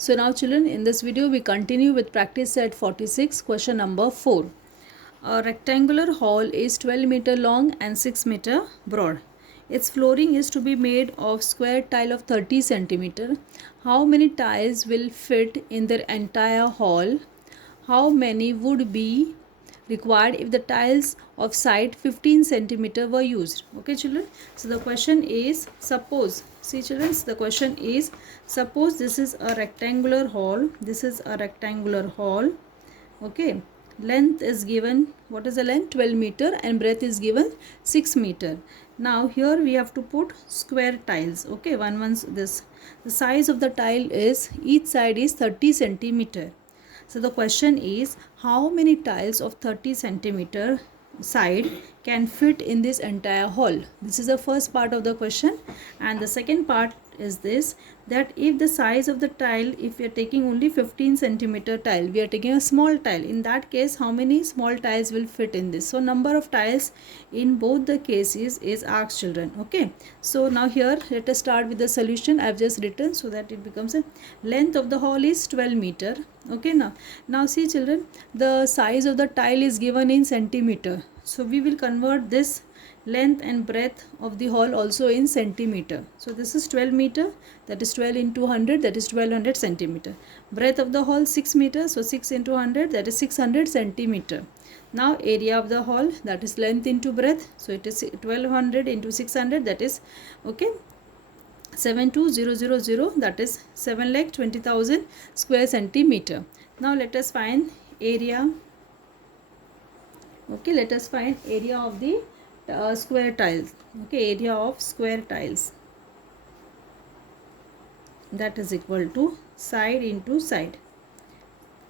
So now children, in this video we continue with practice set 46, question number 4. A rectangular hall is 12-meter long and 6-meter broad. Its flooring is to be made of square tile of 30 centimeter. How many tiles will fit in the entire hall? How many would be required if the tiles of side 15 centimeter were used? Okay children, so the question is, suppose, see children, the question is, suppose this is a rectangular hall, okay, length is given, what is the length, 12 meter, and breadth is given 6 meter. Now here we have to put square tiles, okay, this, the size of the tile is, each side is 30 centimeter. So the question is, how many tiles of 30 centimeter side can fit in this entire hall? This is the first part of the question, and the second part is this, that if the size of the tile, if we are taking only 15 centimeter tile, we are taking a small tile, in that case how many small tiles will fit in this? So number of tiles in both the cases is asked children. Okay, so now here let us start with the solution. I have just written so that it becomes a length of the hall is 12 meter. Okay, now see children, the size of the tile is given in centimeter, so we will convert this length and breadth of the hall also in centimeter. So this is 12 meter, that is 12 into 100, that is 1200 centimeter. Breadth of the hall 6 meter, so 6 into 100, that is 600 centimeter. Now area of the hall, that is length into breadth, so it is 1200 into 600, that is, okay, 72000, that is 7,20,000 square centimeter. Now let us find area. Okay, let us find area of the square tiles. Okay, area of square tiles, that is equal to side into side,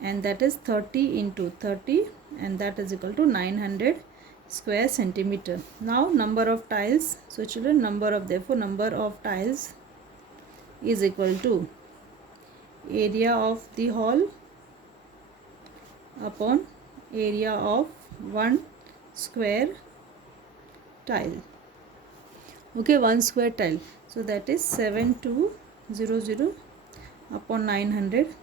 and that is 30 into 30, and that is equal to 900 square centimeter. Now number of tiles, so children, number of tiles is equal to area of the hall upon area of one square tile. Okay, one square tile, so that is 7200 upon 900.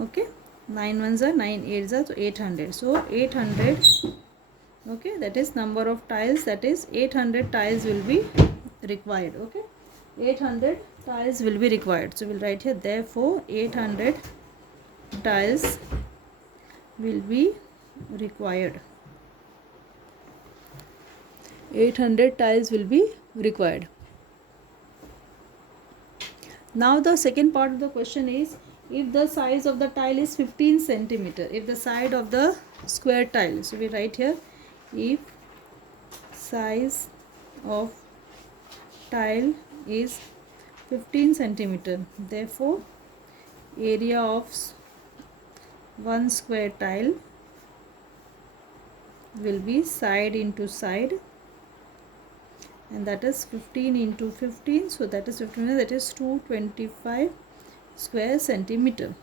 Okay, 9 ones are 9 8s are, so 800, so 800. Okay, that is number of tiles, that is 800 tiles will be required. Okay, 800 tiles will be required, so we'll write here, therefore 800 tiles will be required. 800 tiles will be required. Now the second part of the question is, if the size of the tile is 15 centimeter, if the side of the square tile, so we write here, if size of tile is 15 centimeter, therefore area of one square tile will be side into side, and that is 15 into 15, so that is 15, that is 225 square centimeter,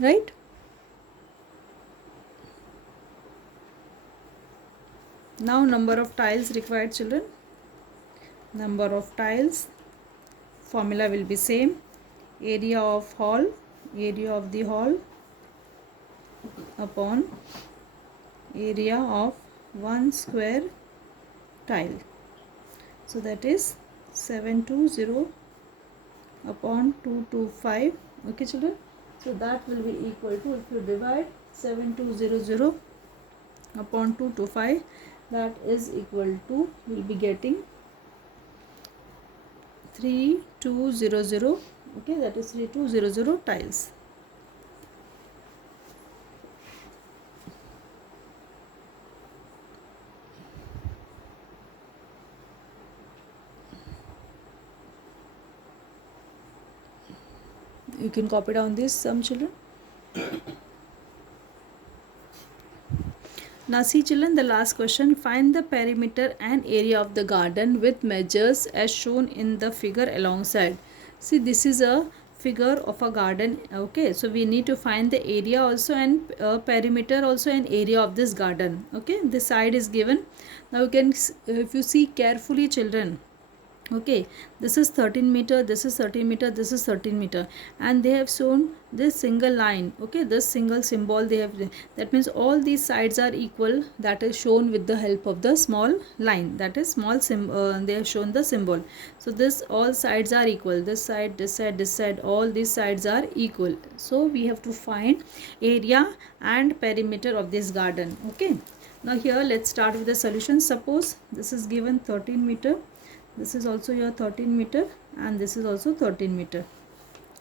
right? Now number of tiles required children, number of tiles, formula will be same, area of hall, area of the hall upon area of one square tile, so that is 720 upon 225. Okay children, so that will be equal to, if you divide 7200 upon 225, that is equal to, will be getting 3200. Okay, that is 3200 tiles. You can copy down this, some children. Now see children, the last question, find the perimeter and area of the garden with measures as shown in the figure alongside. See, this is a figure of a garden. Okay, so we need to find the area also, and perimeter also, and area of this garden. Okay, this side is given. Now you can, if you see carefully children, Okay, this is 13 meter, this is 13 meter, this is 13 meter, and they have shown this single line. Okay, this single symbol they have, that means all these sides are equal, that is shown with the help of the small line, that is small they have shown the symbol. So this all sides are equal, this side, this side, this side, all these sides are equal. So we have to find area and perimeter of this garden. Okay, now here let's start with the solution. Suppose this is given 13 meter, this is also your 13 meter, and this is also 13 meter.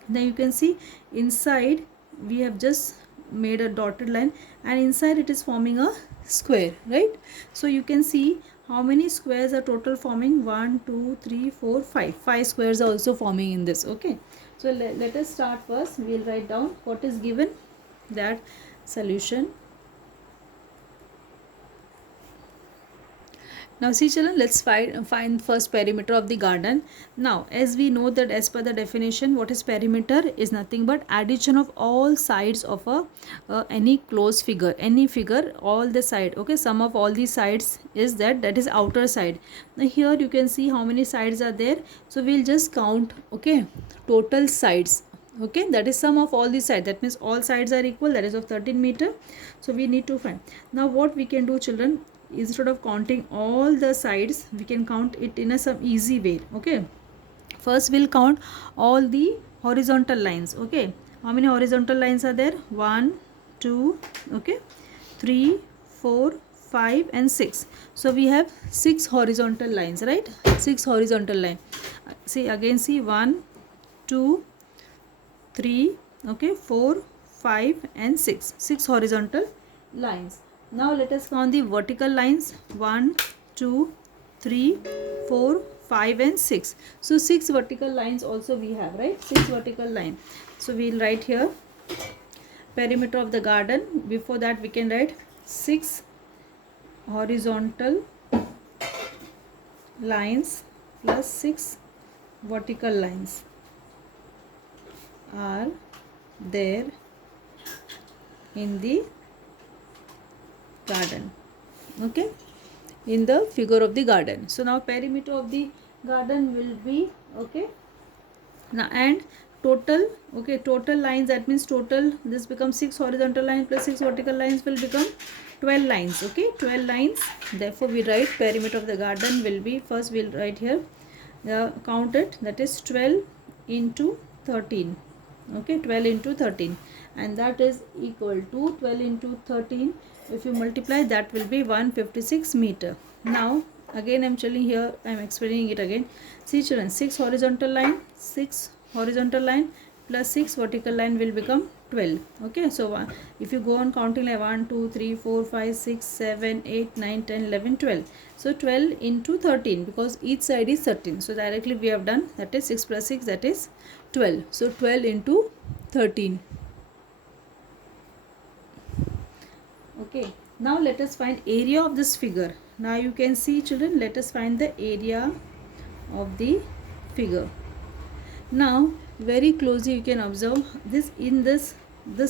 Now you can see inside we have just made a dotted line, and inside it is forming a square, right? So you can see how many squares are total forming. 1 2 3 4 5 5 squares are also forming in this. Okay, so let us start first. We'll write down what is given, that solution. Now see children, let's find first perimeter of the garden. Now as we know that as per the definition, what is perimeter is nothing but addition of all sides of a any closed figure, any figure, all the side. Okay, sum of all these sides is that is outer side. Now here you can see how many sides are there, so we'll just count. Okay, total sides. Okay, that is sum of all these sides, that means all sides are equal, that is of 13 meter. So we need to find. Now what we can do children, instead of counting all the sides, we can count it in a some easy way. Okay, first we'll count all the horizontal lines. Okay, how many horizontal lines are there? 1 2, okay, 3 4 5 and 6. So we have 6 horizontal lines, right? 6 horizontal line. See again, see 1 2 3, okay, 4 5 and 6 horizontal lines. Now let us count the vertical lines. 1 2 3 4 5 and 6. So 6 vertical lines also we have, right? 6 vertical line. So we'll write here perimeter of the garden. Before that we can write 6 horizontal lines plus 6 vertical lines are there in the garden. Okay, in the figure of the garden. So now perimeter of the garden will be, okay, now and total, okay, total lines, that means total, this becomes 6 horizontal lines plus 6 vertical lines will become 12 lines. Okay, 12 lines. Therefore we write perimeter of the garden will be, first we'll write here count it, that is 12 into 13. Okay, 12 into 13, and that is equal to 12 into 13. If you multiply, that will be 156 meter. Now again I'm telling here, I'm explaining it again. See children, 6 horizontal line, 6 horizontal line plus 6 vertical line will become 12. Okay, so if you go on counting like 1 2 3 4 5 6 7 8 9 10 11 12. So 12 into 13, because each side is 13, so directly we have done, that is 6 plus 6, that is 12. So 12 into 13. Okay, now let us find area of this figure. Now you can see children, let us find the area of the figure. Now very closely you can observe this, in this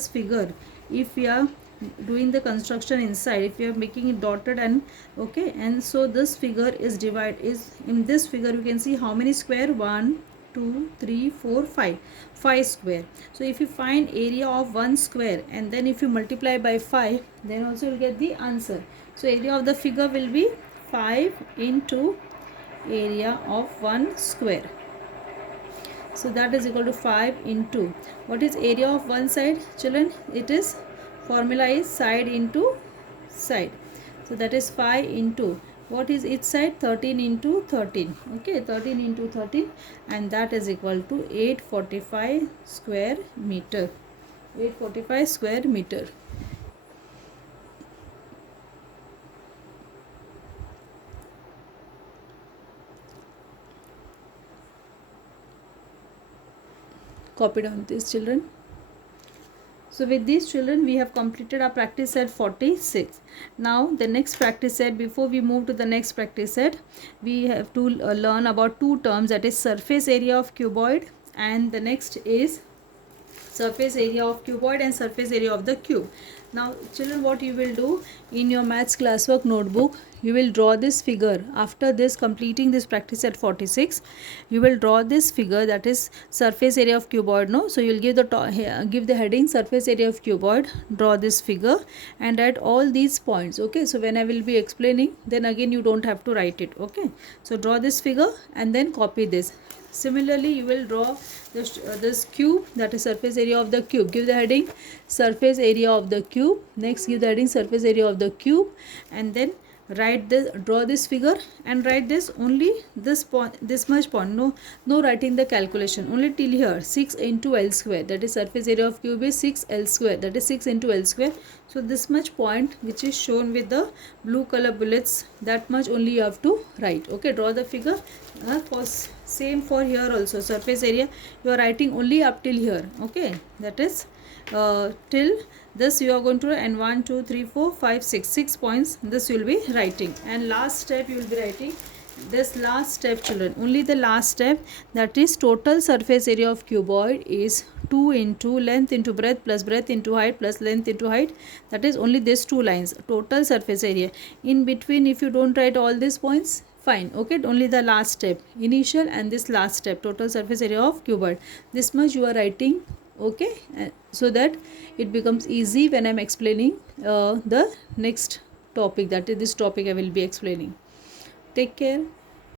figure, if we are doing the construction inside, if we are making it dotted and, okay, and so this figure is in this figure you can see how many square, 1 2 3 4 5 square. So if you find area of 1 square and then if you multiply by 5, then also you'll get the answer. So area of the figure will be 5 into area of 1 square. So that is equal to 5 into, what is area of one side children? It is, formula is side into side. So that is 5 into, what is each side? 13 into 13. Okay, 13 into 13, and that is equal to 845 square meter. 845 square meter. Copy down this children. So with these children we have completed our practice set 46. Now the next practice set, before we move to the next practice set, we have to learn about two terms, that is surface area of cuboid, and the next is surface area of cuboid and surface area of the cube. Now children, what you will do in your maths classwork notebook, you will draw this figure. After this, completing this practice at 46, you will draw this figure, that is surface area of cuboid. No, so you will give give the heading surface area of cuboid, draw this figure and write all these points. Okay, so when I will be explaining, then again you don't have to write it. Okay, so draw this figure and then copy this. Similarly, you will draw this cube, that is surface area of the cube. Give the heading surface area of the cube. Next, give the heading surface area of the cube, and then write this, draw this figure and write this only this point, this much point. No writing the calculation, only till here. 6 into L square, that is surface area of cube is 6 L square, that is 6 into L square. So this much point which is shown with the blue color bullets, that much only you have to write. Okay, draw the figure. Same for here also, surface area you are writing only up till here. Okay, that is till this you are going to, and 1 2 3 4 5 6 points this you will be writing. And last step you will be writing this last step, children, only the last step, that is total surface area of cuboid is 2 into length into breadth plus breadth into height plus length into height. That is only these two lines, total surface area. In between, if you don't write all these points, fine. Okay, only the last step, initial and this last step, total surface area of cuboid, this much you are writing. Okay, so that it becomes easy when I'm explaining the next topic, that is this topic I will be explaining. Take care.